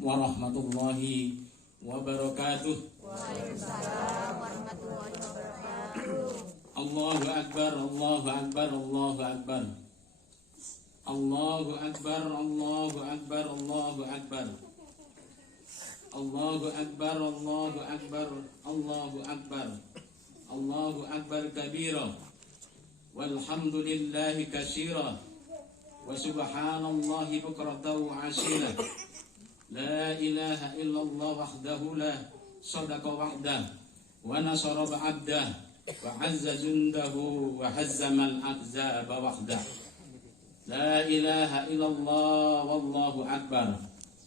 warahmatullahi wabarakatuh. Waalaikumsalam warahmatullahi wabarakatuh. Allahu akbar, Allahu akbar, Allahu akbar. Allahu akbar, Allahu akbar, Allahu akbar. Allahu akbar, Allahu akbar, Allahu akbar. Allahu akbar kabira. Walhamdulillahi katsira. Wa subhanallahi bukratan wa asila. La ilaha illallah wahdahu la sadaqa wa'dah wa nasara ba'abdah wa azza jundahu wa hazzamal ahzaba wahdah. La ilaha illallah wallahu akbar.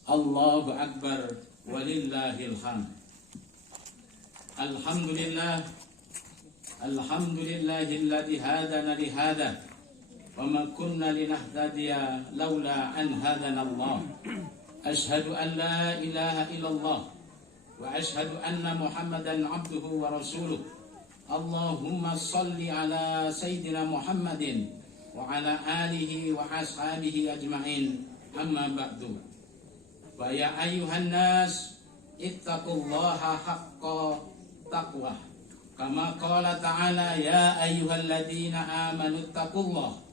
Allahu akbar walillahil hamd. Alhamdulillah. Alhamdulillahilladzi hadana li hada wa ma kunna linahtadiya laula an hadana Allah. Ashhadu an la ilaha illallah wa ashhadu anna Muhammadan abduhu wa rasuluh. Allahumma salli ala sayyidina Muhammadin wa ala alihi wa ashabihi ajma'in. Amma ba'du. Wa ya ayyuhan nas ittaqullaha haqqa taqwah. Kama qala ta'ala ya ayyuhalladzina amanu ittaqullaha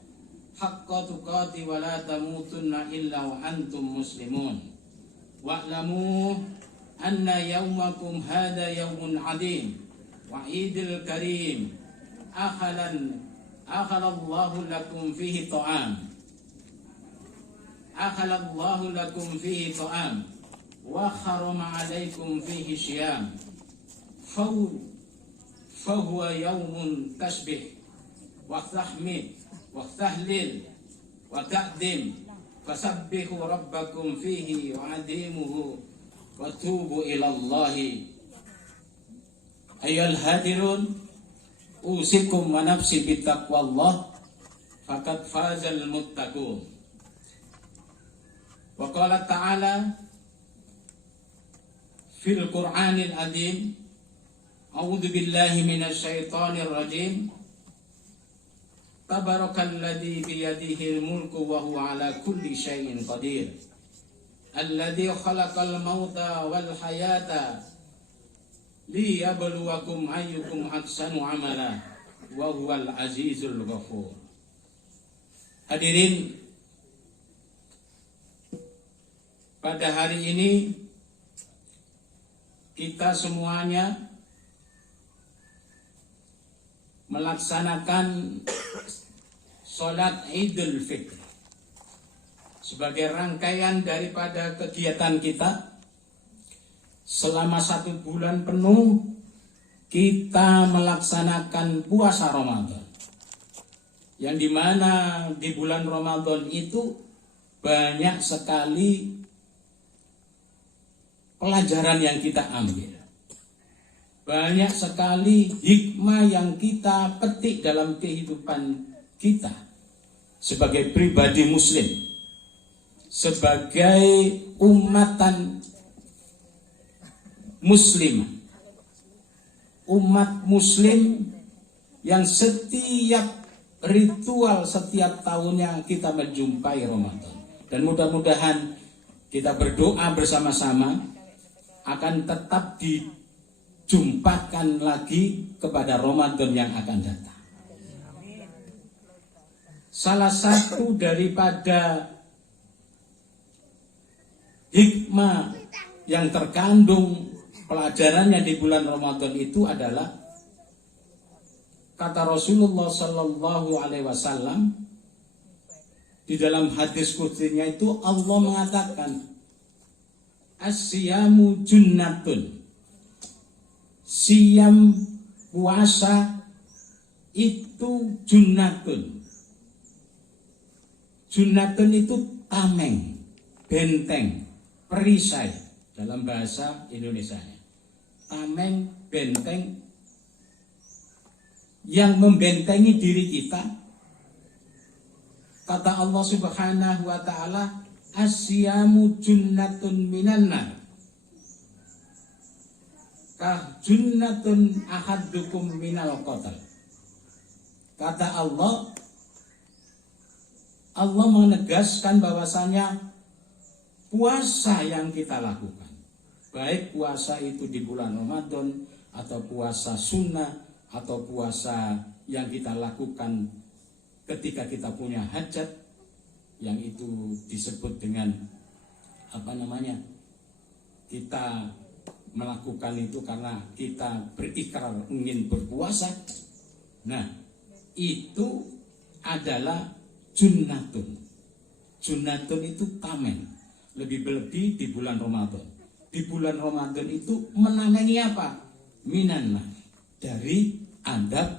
haqqa tuqati wa la tamutunna illa wa antum muslimun. Wa'lamu anna yawmakum hadha yawmun 'adim wa 'idul karim. Akhalallahu lakum fihi ta'am. Akhalallahu lakum fihi ta'am wa harama 'alaykum fihi syiyam. Fahuwa yawmun tasbih wa tahmid wa tahlil wa ta'dim fasabbihu rabbakum fihi wa adimuhu wa tubu ilallahi. Ayyuhal hadirun, usikum wa nafsi bittaqwallah faqad fazal muttaqun. Wa qala ta'ala fil Qur'anil azim, a'udzu billahi minasy syaithanir rajim. Tabarakalladzi biyadihil mulku wa huwa ala kulli syai'in qadir. Alladzi khalaqal mauta wal hayata liyabluwakum ayyukum ahsanu amala wa huwal azizul ghafur. Hadirin, pada hari ini kita semuanya melaksanakan sholat Idul Fitri sebagai rangkaian daripada kegiatan kita selama 1 bulan penuh. Kita melaksanakan puasa Ramadan, yang dimana di bulan Ramadan itu banyak sekali pelajaran yang kita ambil, banyak sekali hikmah yang kita petik dalam kehidupan kita sebagai pribadi muslim, sebagai umatan muslim, umat muslim yang setiap ritual setiap tahunnya kita menjumpai Ramadan. Dan mudah-mudahan kita berdoa bersama-sama akan tetap dijumpakan lagi kepada Ramadan yang akan datang. Salah satu daripada hikmah yang terkandung pelajarannya di bulan Ramadan itu adalah kata Rasulullah Sallallahu Alaihi Wasallam di dalam hadis qudsinya itu, Allah mengatakan as-siyamu junnatun. Siyam puasa itu junnatun. Junnatun itu tameng, benteng, perisai dalam bahasa Indonesia. Tameng, benteng yang membentengi diri kita. Kata Allah Subhanahu wa ta'ala, asyamu junnatun minan nar. Kah junnatun ahadukum minal qatal. Kata Allah menegaskan bahwasanya puasa yang kita lakukan, baik puasa itu di bulan Ramadan atau puasa sunnah atau puasa yang kita lakukan ketika kita punya hajat, yang itu disebut dengan kita melakukan itu karena kita berikrar ingin berpuasa. Nah, itu adalah junnatun. Junnatun itu tameng, lebih-lebih di bulan Ramadan. Di bulan Ramadan itu menamengi apa? Minanna, dari adab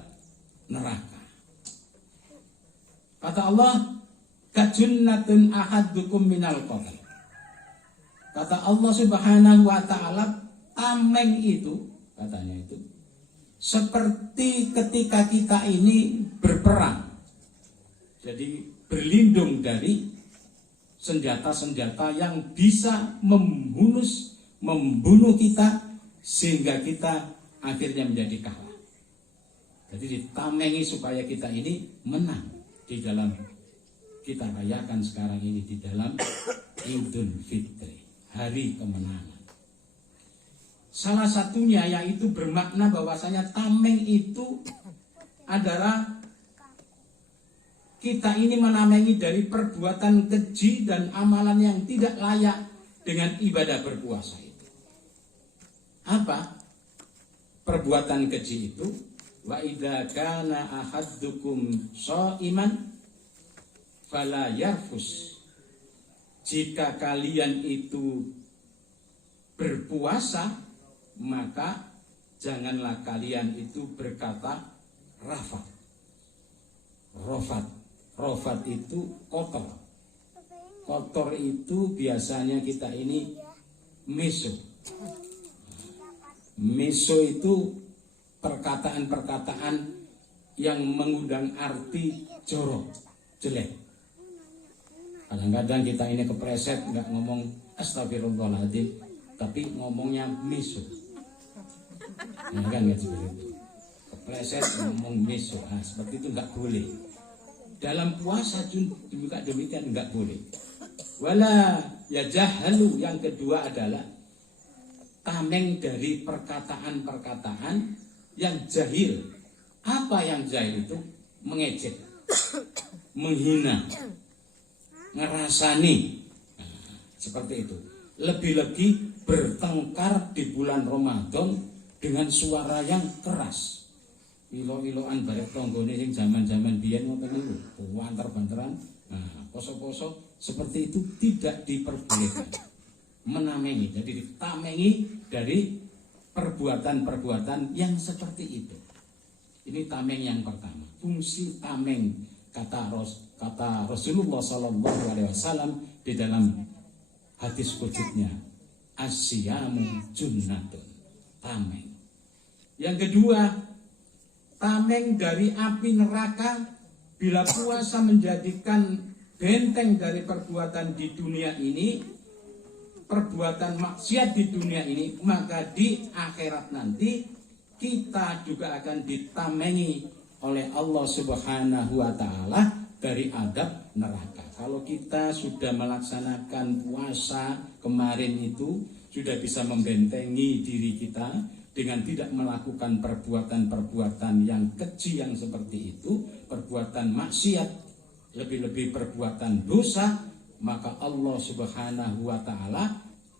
neraka. Kata Allah, kajunnatun ahadukum minal qatl. Kata Allah Subhanahu wa ta'ala, tameng itu, katanya itu, seperti ketika kita ini berperang. Jadi berlindung dari senjata-senjata yang bisa membunuh kita, sehingga kita akhirnya menjadi kalah. Jadi ditamengi supaya kita ini menang di dalam, kita rayakan sekarang ini di dalam Idul Fitri, hari kemenangan. Salah satunya yaitu bermakna bahwasanya tameng itu adalah kita ini menamengi dari perbuatan keji dan amalan yang tidak layak dengan ibadah berpuasa itu. Apa perbuatan keji itu? Wa idza kana ahadukum shaiman fala yarfus. Jika kalian itu berpuasa, maka janganlah kalian itu berkata rafat. Rafat itu kotor. Kotor itu biasanya kita ini meso. Meso itu perkataan-perkataan yang mengundang arti jorok, jelek. Kadang-kadang kita ini kepreset nggak ngomong astagfirullahaladzim, tapi ngomongnya meso. Ya kan nggak seperti itu. Kepleset ngomong meso, seperti itu nggak boleh. Dalam puasa juga demikian, nggak boleh. Wala ya jahalu, yang kedua adalah tameng dari perkataan-perkataan yang jahil. Apa yang jahil itu? Mengejek, menghina, ngerasani, seperti itu. Lebih-lebih bertengkar di bulan Ramadan dengan suara yang keras. Ilo-iloan barek tonggone sing zaman-zaman biyen ngoten niku, banter-banteran. Nah, poso-poso seperti itu tidak diperbolehkan. Menamengi, jadi ditamengi dari perbuatan-perbuatan yang seperti itu. Ini tameng yang pertama. Fungsi tameng kata Rasulullah SAW di dalam hadis qudsinya, asyamu junnatun, tameng. Yang kedua, tameng dari api neraka. Bila puasa menjadikan benteng dari perbuatan di dunia ini, perbuatan maksiat di dunia ini, maka di akhirat nanti kita juga akan ditamengi oleh Allah Subhanahu wa ta'ala dari adab neraka. Kalau kita sudah melaksanakan puasa kemarin itu, sudah bisa membentengi diri kita dengan tidak melakukan perbuatan-perbuatan yang keji yang seperti itu, perbuatan maksiat, lebih-lebih perbuatan dosa, maka Allah Subhanahu wa ta'ala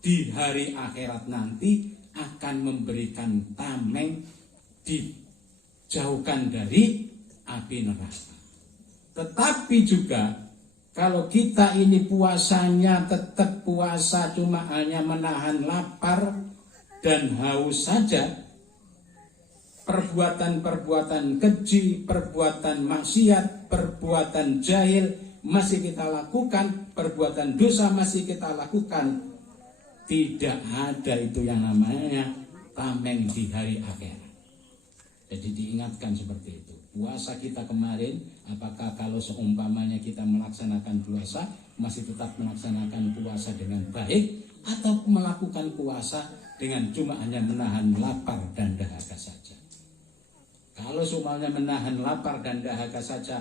di hari akhirat nanti akan memberikan tameng, dijauhkan dari api neraka. Tetapi juga kalau kita ini puasanya tetap puasa cuma hanya menahan lapar dan haus saja, perbuatan-perbuatan keji, perbuatan maksiat, perbuatan jahil masih kita lakukan, perbuatan dosa masih kita lakukan, tidak ada itu yang namanya tameng di hari akhirat. Jadi diingatkan seperti itu. Puasa kita kemarin, apakah kalau seumpamanya kita melaksanakan puasa, masih tetap melaksanakan puasa dengan baik, atau melakukan puasa dengan cuma hanya menahan lapar dan dahaga saja. Kalau semuanya menahan lapar dan dahaga saja,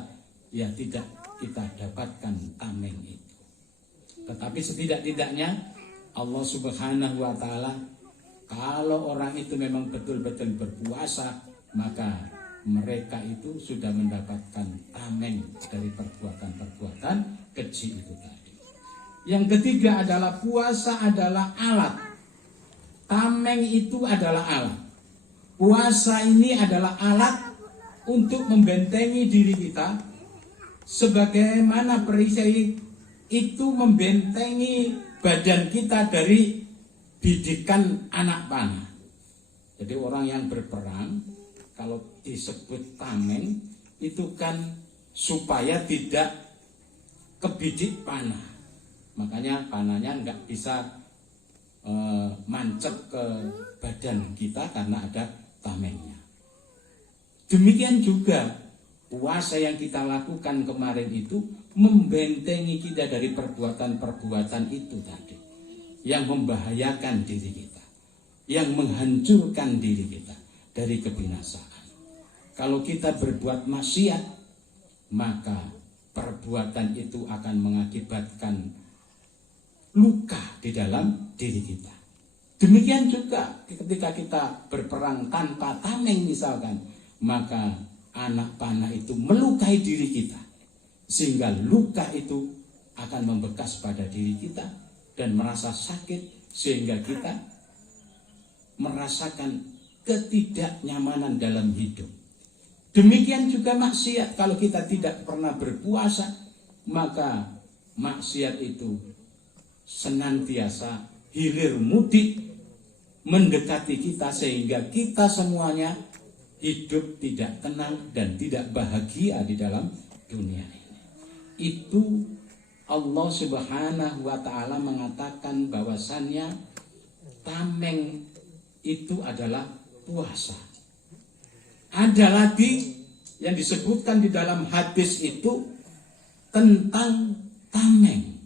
ya tidak kita dapatkan tameng itu. Tetapi setidak-tidaknya Allah Subhanahu wa Ta'ala, kalau orang itu memang betul-betul berpuasa, maka mereka itu sudah mendapatkan tameng dari perbuatan-perbuatan keji itu tadi. Yang ketiga adalah puasa adalah alat. Tameng itu adalah alat. Puasa ini adalah alat untuk membentengi diri kita, sebagaimana perisai itu membentengi badan kita dari bidikan anak panah. Jadi orang yang berperang, kalau disebut tameng, itu kan supaya tidak kebidik panah. Makanya panahnya nggak bisa mancep ke badan kita karena ada tamengnya. Demikian juga puasa yang kita lakukan kemarin itu membentengi kita dari perbuatan-perbuatan itu tadi, yang membahayakan diri kita, yang menghancurkan diri kita dari kebinasaan. Kalau kita berbuat maksiat, maka perbuatan itu akan mengakibatkan luka di dalam diri kita. Demikian juga ketika kita berperang tanpa tameng misalkan, maka anak panah itu melukai diri kita, sehingga luka itu akan membekas pada diri kita dan merasa sakit, sehingga kita merasakan ketidaknyamanan dalam hidup. Demikian juga maksiat, kalau kita tidak pernah berpuasa, maka maksiat itu senantiasa hilir mudik mendekati kita, sehingga kita semuanya hidup tidak tenang dan tidak bahagia di dalam dunia ini. Itu Allah Subhanahu wa Ta'ala mengatakan bahwasannya tameng itu adalah puasa. Ada lagi yang disebutkan di dalam hadis itu tentang tameng.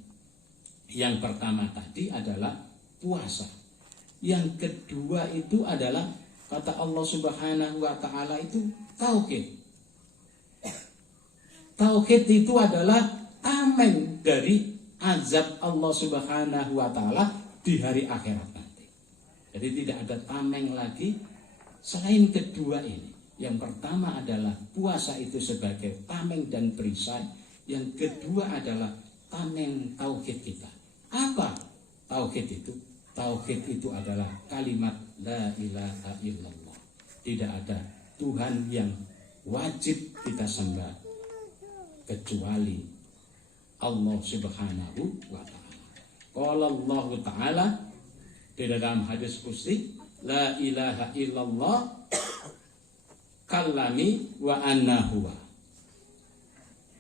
Yang pertama tadi adalah puasa. Yang kedua itu adalah kata Allah Subhanahu wa Ta'ala itu tauhid. Tauhid itu adalah tameng dari azab Allah Subhanahu wa Ta'ala di hari akhirat nanti. Jadi tidak ada tameng lagi selain kedua ini. Yang pertama adalah puasa itu sebagai tameng dan perisai. Yang kedua adalah tameng tauhid kita. Apa tauhid itu? Tauhid itu adalah kalimat la ilaha illallah. Tidak ada Tuhan yang wajib kita sembah kecuali Allah Subhanahu wa Ta'ala. Qala Allah Ta'ala di dalam hadis qudsi, la ilaha illallah kallami wa anna huwa.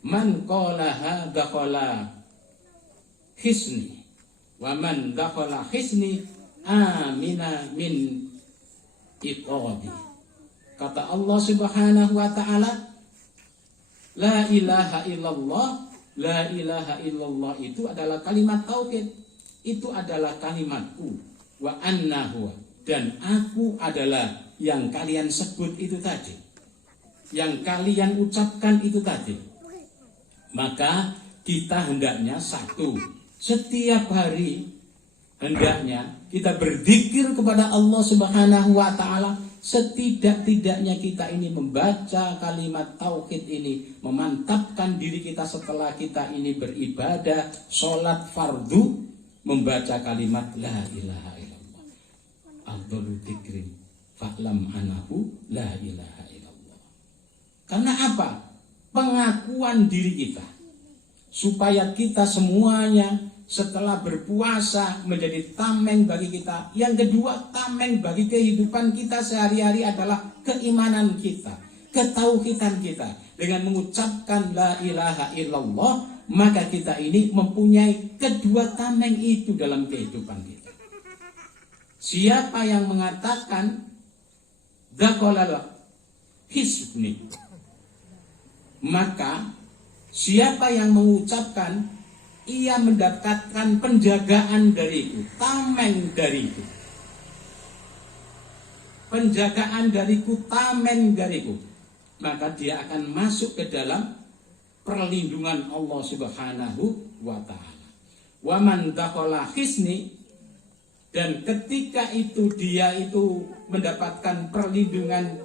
Man qalaha dakhala hisni wa man dakhala hisni amina min iqabi. Kata Allah Subhanahu wa Ta'ala, la ilaha illallah. La ilaha illallah itu adalah kalimat tauhid. Itu adalah kalimatku. Wa anna huwa, dan aku adalah yang kalian sebut itu tadi, yang kalian ucapkan itu tadi. Maka kita hendaknya satu, setiap hari hendaknya kita berzikir kepada Allah Subhanahu wa Ta'ala. Setidak-tidaknya kita ini membaca kalimat tauhid ini, memantapkan diri kita setelah kita ini beribadah, sholat fardu, membaca kalimat la ilaha illallah. Afdhalu dzikri fa'lam anahu la ilaha illallah. Karena apa? Pengakuan diri kita, supaya kita semuanya setelah berpuasa menjadi tameng bagi kita. Yang kedua, tameng bagi kehidupan kita sehari-hari adalah keimanan kita, ketauhidan kita. Dengan mengucapkan la ilaha illallah, maka kita ini mempunyai kedua tameng itu dalam kehidupan kita. Siapa yang mengatakan dzaqalal hisni, maka siapa yang mengucapkan, ia mendapatkan penjagaan dariku, tameng dariku. Penjagaan dariku, tameng dariku. Maka dia akan masuk ke dalam perlindungan Allah Subhanahu wa Ta'ala. Wa man dakhala hisni, dan ketika itu dia itu mendapatkan perlindungan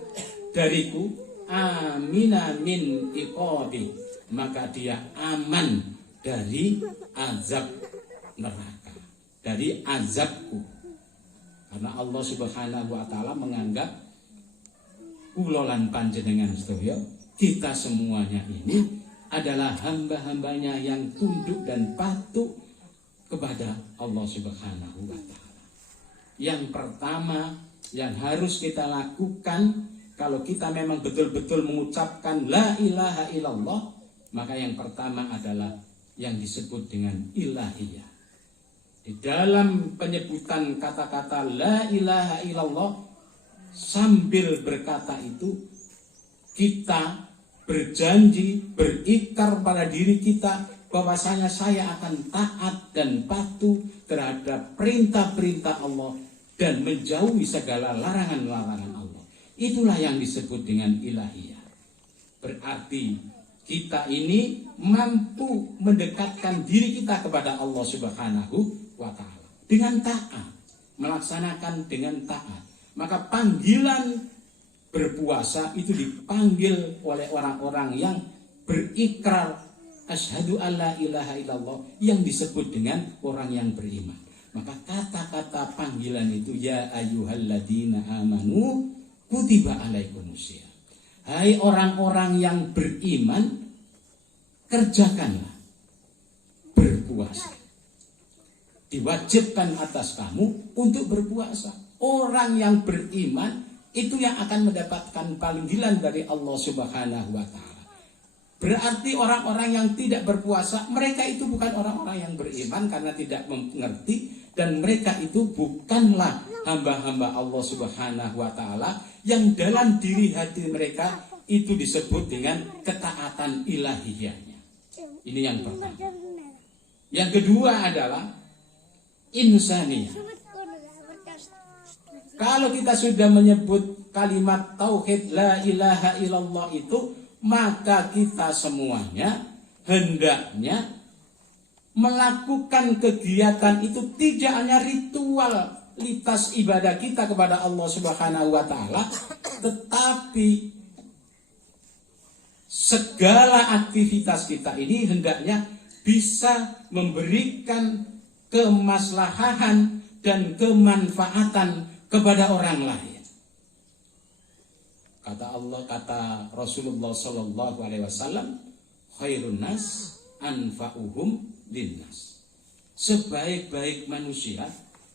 dariku, amina min iqabi, maka dia aman dari azab neraka, dari azabku. Karena Allah Subhanahu wa taala menganggap kula lan panjenengan sedaya, kita semuanya ini adalah hamba-hambanya yang tunduk dan patuh kepada Allah Subhanahu wa taala. Yang pertama yang harus kita lakukan kalau kita memang betul-betul mengucapkan la ilaha illallah, maka yang pertama adalah yang disebut dengan ilahiyah. Di dalam penyebutan kata-kata la ilaha illallah, sambil berkata itu kita berjanji, berikrar pada diri kita bahwasanya saya akan taat dan patuh terhadap perintah-perintah Allah dan menjauhi segala larangan-larangan Allah. Itulah yang disebut dengan ilahiyah. Berarti kita ini mampu mendekatkan diri kita kepada Allah Subhanahu wa taala dengan taat, melaksanakan dengan taat. Maka panggilan berpuasa itu dipanggil oleh orang-orang yang berikrar asyhadu alla ilaha illallah, yang disebut dengan orang yang beriman. Maka kata-kata panggilan itu ya ayyuhalladzina amanu kutiba alaikumusiyam. Hai orang-orang yang beriman, kerjakanlah berpuasa. Diwajibkan atas kamu untuk berpuasa. Orang yang beriman itu yang akan mendapatkan panggilan dari Allah Subhanahu wa taala. Berarti orang-orang yang tidak berpuasa, mereka itu bukan orang-orang yang beriman karena tidak mengerti, dan mereka itu bukanlah hamba-hamba Allah Subhanahu wa taala yang dalam diri hati mereka itu disebut dengan ketaatan ilahiyahnya. Ini yang pertama. Yang kedua adalah insaniyah. Kalau kita sudah menyebut kalimat tauhid la ilaha illallah itu, maka kita semuanya hendaknya melakukan kegiatan itu tidak hanya ritualitas ibadah kita kepada Allah Subhanahu wa taala, tetapi segala aktivitas kita ini hendaknya bisa memberikan kemaslahan dan kemanfaatan kepada orang lain. Kata Allah, kata Rasulullah Sallallahu Alaihi Wasallam, khairun nas anfa'uhum linnas. Sebaik-baik manusia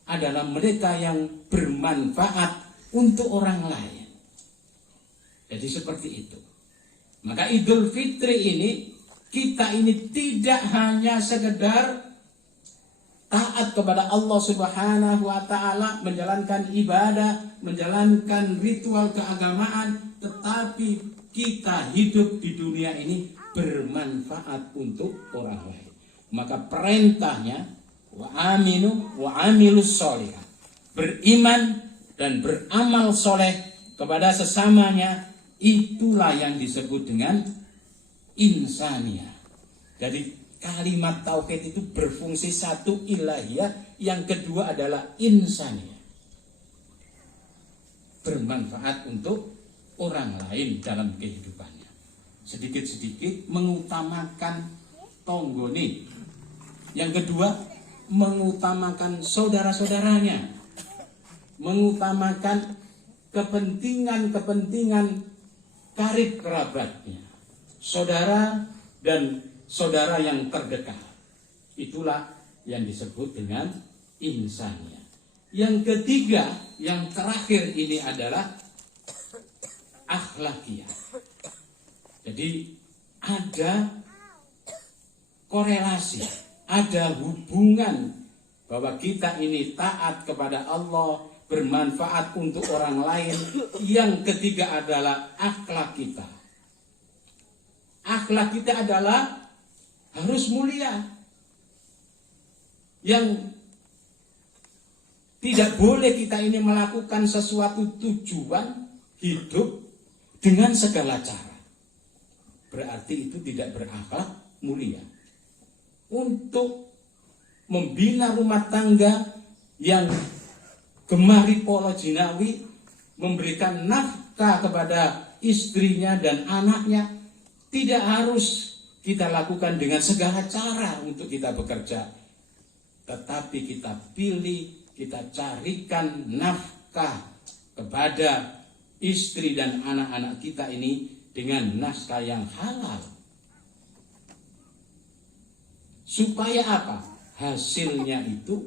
adalah mereka yang bermanfaat untuk orang lain. Jadi seperti itu. Maka Idul Fitri ini, kita ini tidak hanya sekedar taat kepada Allah Subhanahu wa taala, menjalankan ibadah, menjalankan ritual keagamaan, tetapi kita hidup di dunia ini bermanfaat untuk orang lain. Maka perintahnya wa aminu wa amilus sholihah, beriman dan beramal soleh kepada sesamanya, itulah yang disebut dengan insaniyah. Jadi kalimat tauhid itu berfungsi satu ilahiyah, yang kedua adalah insaniyah, bermanfaat untuk orang lain dalam kehidupannya. Sedikit-sedikit mengutamakan tonggone. Yang kedua, mengutamakan saudara-saudaranya, mengutamakan kepentingan-kepentingan karib kerabatnya, saudara dan saudara yang terdekat. Itulah yang disebut dengan insaniyah. Yang ketiga, yang terakhir ini adalah akhlakiyah. Jadi ada korelasi, ada hubungan bahwa kita ini taat kepada Allah, bermanfaat untuk orang lain. Yang ketiga adalah akhlak kita. Akhlak kita adalah harus mulia. Yang tidak boleh kita ini melakukan sesuatu tujuan hidup dengan segala cara. Berarti itu tidak berakhlak mulia. Untuk membina rumah tangga yang gemari polo jinawi, memberikan nafkah kepada istrinya dan anaknya. Tidak harus kita lakukan dengan segala cara untuk kita bekerja, tetapi kita pilih, kita carikan nafkah kepada istri dan anak-anak kita ini dengan nafkah yang halal. Supaya apa? Hasilnya itu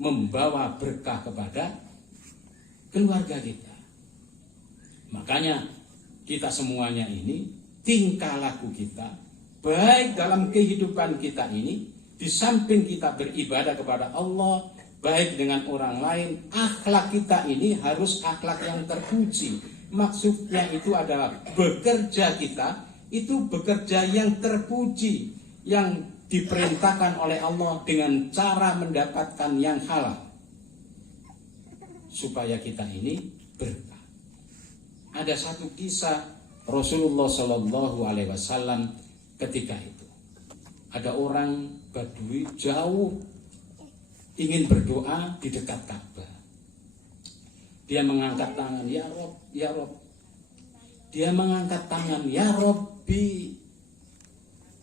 membawa berkah kepada keluarga kita. Makanya kita semuanya ini, tingkah laku kita, baik dalam kehidupan kita ini, di samping kita beribadah kepada Allah, baik dengan orang lain, akhlak kita ini harus akhlak yang terpuji. Maksudnya itu adalah bekerja kita, itu bekerja yang terpuji, yang diperintahkan oleh Allah dengan cara mendapatkan yang halal, supaya kita ini berkah. Ada satu kisah Rasulullah Shallallahu Alaihi Wasallam ketika itu ada orang Badui jauh ingin berdoa di dekat Ka'bah. Dia mengangkat tangan, ya Rob, ya Rob. Dia mengangkat tangan, ya Robbi,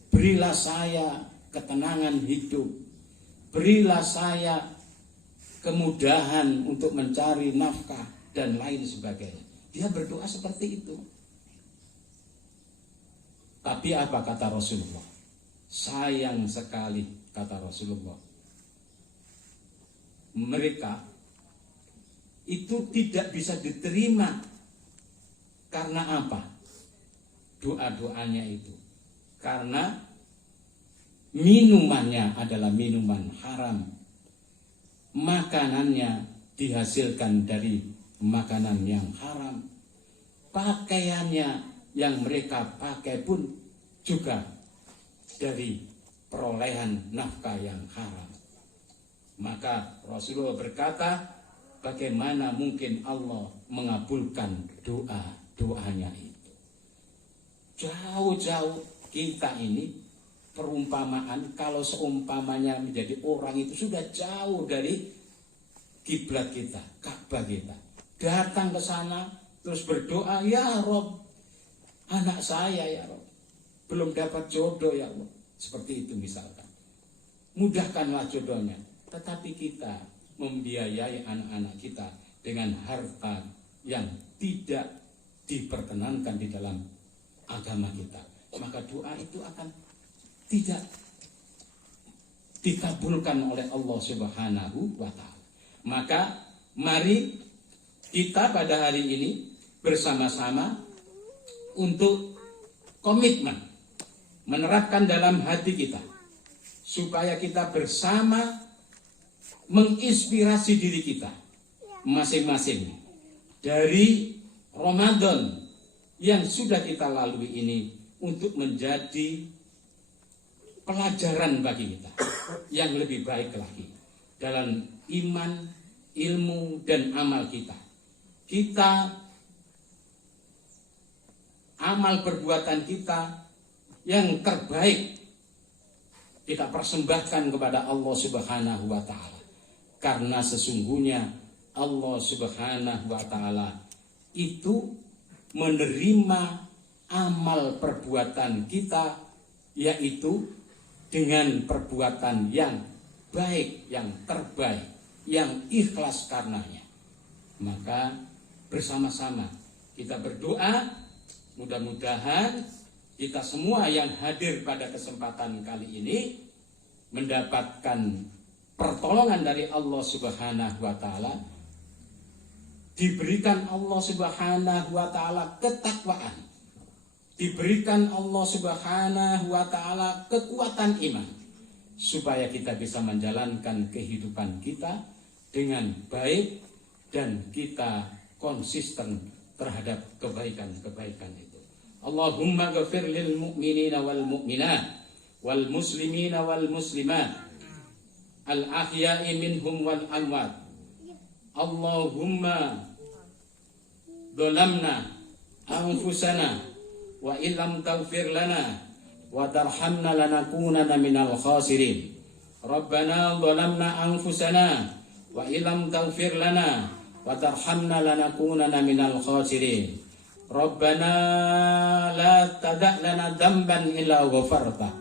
berilah saya ketenangan hidup, berilah saya kemudahan untuk mencari nafkah dan lain sebagainya. Dia berdoa seperti itu. Tapi apa kata Rasulullah? Sayang sekali, kata Rasulullah, mereka itu tidak bisa diterima. Karena apa? Doa-doanya itu karena minumannya adalah minuman haram, makanannya dihasilkan dari makanan yang haram, pakaiannya yang mereka pakai pun juga dari perolehan nafkah yang haram. Maka Rasulullah berkata, bagaimana mungkin Allah mengabulkan doa-doanya itu? Jauh-jauh kita ini, perumpamaan kalau seumpamanya menjadi orang itu sudah jauh dari kiblat kita, Ka'bah kita. Datang ke sana terus berdoa, ya Rob, anak saya ya Rob, belum dapat jodoh ya Rob. Seperti itu misalkan. Mudahkanlah jodohnya. Tetapi kita membiayai anak-anak kita dengan harta yang tidak diperkenankan di dalam agama kita. Maka doa itu akan tidak dikabulkan oleh Allah Subhanahu wa Ta'ala. Maka mari kita pada hari ini bersama-sama untuk komitmen menerapkan dalam hati kita, supaya kita bersama menginspirasi diri kita masing-masing dari Ramadan yang sudah kita lalui ini untuk menjadi pelajaran bagi kita yang lebih baik lagi dalam iman, ilmu, dan amal kita. Kita, amal perbuatan kita yang terbaik kita persembahkan kepada Allah Subhanahu wa Ta'ala. Karena sesungguhnya Allah Subhanahu wa Ta'ala itu menerima amal perbuatan kita, yaitu dengan perbuatan yang baik, yang terbaik, yang ikhlas karenanya. Maka bersama-sama kita berdoa, mudah-mudahan kita semua yang hadir pada kesempatan kali ini mendapatkan pertolongan dari Allah Subhanahu wa Ta'ala, diberikan Allah Subhanahu wa Ta'ala ketakwaan, diberikan Allah Subhanahu wa Ta'ala kekuatan iman, supaya kita bisa menjalankan kehidupan kita dengan baik dan kita konsisten terhadap kebaikan-kebaikan itu. Allahumma ghafir lil mu'minina wal mu'minat wal muslimina wal muslimat al ahya'i minhum wal amwat. Allahumma dolamna anfusana wa illam taghfir lana wa tarhamna lanakunanna minal khasirin. Rabbana zalamna anfusana wa illam taghfir lana wa tarhamna lanakunanna minal khasirin. Rabbana la tada' lana dzamban illa ghafarta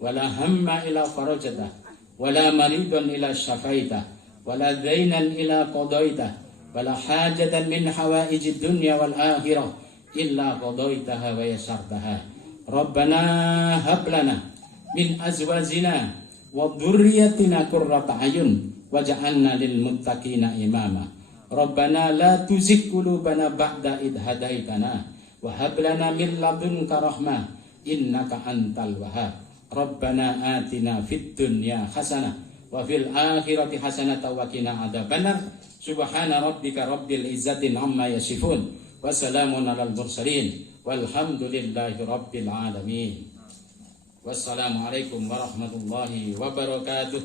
wa la hamma illa farajta wa la maridan illa syafaita wa la dainan illa qadaita wa la hajatan min hawaijid dunya wal akhirah illa qadaitaha wa yassartaha. Rabbana hab lana min azwajina wa dhurriyyatina qurrata ayun waj'alna lil muttaqina imama. Rabbana la tuzigh qulubana ba'da idh hadaitana wa hab lana min ladunka rahmah innaka antal wahhab. Rabbana atina fid dunya hasanah wa fil akhirati hasanah wa qina adzabannar. Subhana rabbika rabbil izzati amma yasifun wa salamun alal mursalin walhamdulillahi rabbil alamin. Wassalamualaikum warahmatullahi wabarakatuh.